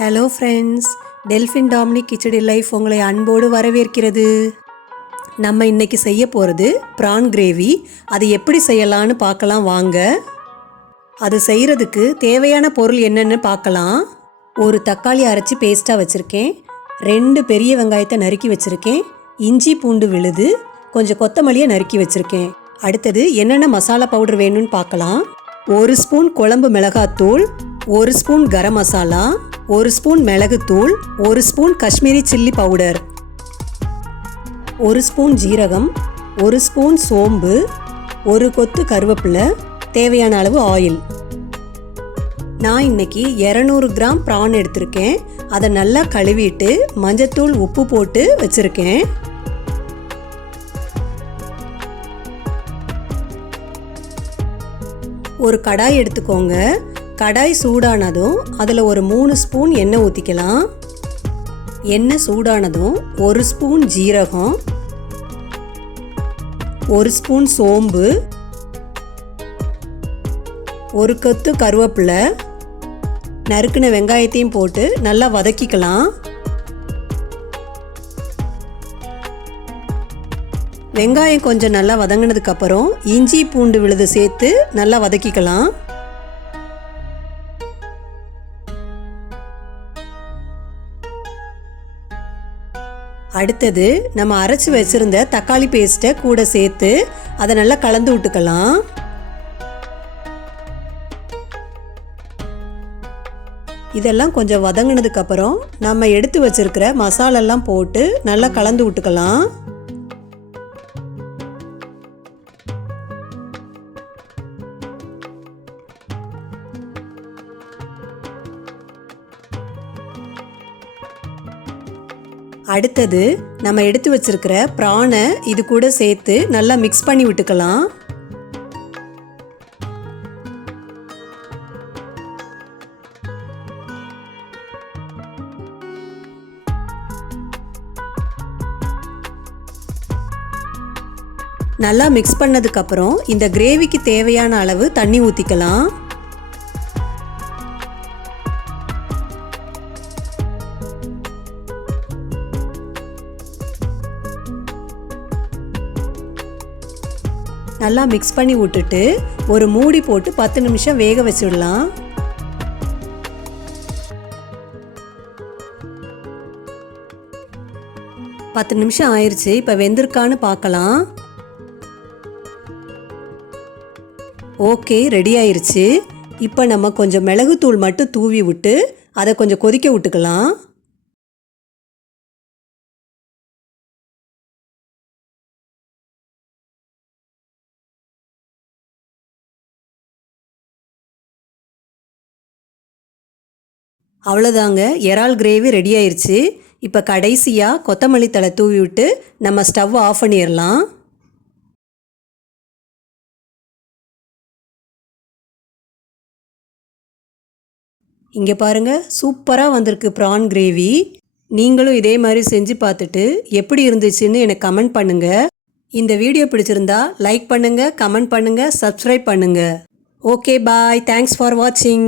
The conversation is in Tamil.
Hello friends Delphine Dominic khichdi life உங்களை அன்போடு வரவேற்கிறது. நம்ம இன்னைக்கு செய்ய போகிறது ப்ரான் கிரேவி அது எப்படி செய்யலான்னு பார்க்கலாம் வாங்க. அது செய்கிறதுக்கு தேவையான பொருள் என்னென்னு பார்க்கலாம். ஒரு தக்காளி அரைச்சி பேஸ்ட்டாக வச்சுருக்கேன். ரெண்டு பெரிய வெங்காயத்தை நறுக்கி வச்சுருக்கேன். இஞ்சி பூண்டு விழுது கொஞ்சம் கொத்தமல்லியை நறுக்கி வச்சுருக்கேன். அடுத்தது என்னென்ன மசாலா பவுடர் வேணும்னு பார்க்கலாம். ஒரு ஸ்பூன் குழம்பு மிளகாத்தூள் ஒரு ஸ்பூன் கரம் மசாலா ஒரு ஸ்பூன் மிளகுத்தூள் ஒரு ஸ்பூன் காஷ்மீரி சில்லி பவுடர் ஒரு ஸ்பூன் ஜீரகம் ஒரு ஸ்பூன் சோம்பு ஒரு கொத்து கருவேப்பிலை தேவையான அளவு ஆயில் நான் இன்னைக்கு இரநூறு கிராம் ப்ரான் எடுத்திருக்கேன். அதை நல்லா கழுவிட்டு மஞ்சத்தூள் உப்பு போட்டு வச்சுருக்கேன். ஒரு கடாய் எடுத்துக்கோங்க. கடாய் சூடானதும் அதில் ஒரு மூணு ஸ்பூன் எண்ணெய் ஊற்றிக்கலாம். எண்ணெய் சூடானதும் ஒரு ஸ்பூன் ஜீரகம் ஒரு ஸ்பூன் சோம்பு ஒரு கொத்து கருவேப்பிலை நறுக்கின வெங்காயத்தையும் போட்டு நல்லா வதக்கிக்கலாம். வெங்காயம் கொஞ்சம் நல்லா வதங்கினதுக்கப்புறம் இஞ்சி பூண்டு விழுது சேர்த்து நல்லா வதக்கிக்கலாம். அடுத்தது நம்ம அரைச்சி வச்சிருந்த தக்காளி பேஸ்ட்டை கூட சேர்த்து அதை நல்லா கலந்து விட்டுக்கலாம். இதெல்லாம் கொஞ்சம் வதங்கினதுக்கப்புறம் நம்ம எடுத்து வச்சிருக்கிற மசாலெல்லாம் போட்டு நல்லா கலந்து விட்டுக்கலாம். அடுத்தது நம்ம எடுத்து வச்சிருக்கிற ப்ரானை இது கூட சேர்த்து நல்லா மிக்ஸ் பண்ணி விட்டுக்கலாம். நல்லா மிக்ஸ் பண்ணதுக்கப்புறம் இந்த கிரேவிக்கு தேவையான அளவு தண்ணி ஊற்றிக்கலாம் நல்லா மிக்ஸ் பண்ணி விட்டுட்டு ஒரு மூடி போட்டு பத்து நிமிஷம் வேக வச்சிடலாம். பத்து நிமிஷம் ஆயிடுச்சு இப்போ வெந்திருக்கான்னு பார்க்கலாம். ஓகே ரெடி ஆயிடுச்சு இப்போ நம்ம கொஞ்சம் மிளகுத்தூள் மட்டும் தூவி விட்டு அதை கொஞ்சம் கொதிக்க விட்டுக்கலாம். அவ்வளோதாங்க இறால் கிரேவி ரெடி ஆயிடுச்சு இப்போ கடைசியாக கொத்தமல்லி தழை தூவி விட்டு நம்ம ஸ்டவ் ஆஃப் பண்ணிடலாம். இங்கே பாருங்கள் சூப்பராக வந்திருக்கு ப்ரான் கிரேவி நீங்களும் இதே மாதிரி செஞ்சு பார்த்துட்டு எப்படி இருந்துச்சுன்னு எனக்கு கமெண்ட் பண்ணுங்கள் இந்த வீடியோ பிடிச்சிருந்தா லைக் பண்ணுங்கள் கமெண்ட் பண்ணுங்கள் சப்ஸ்கிரைப் பண்ணுங்கள் ஓகே பாய் தேங்க்ஸ் ஃபார் வாட்சிங்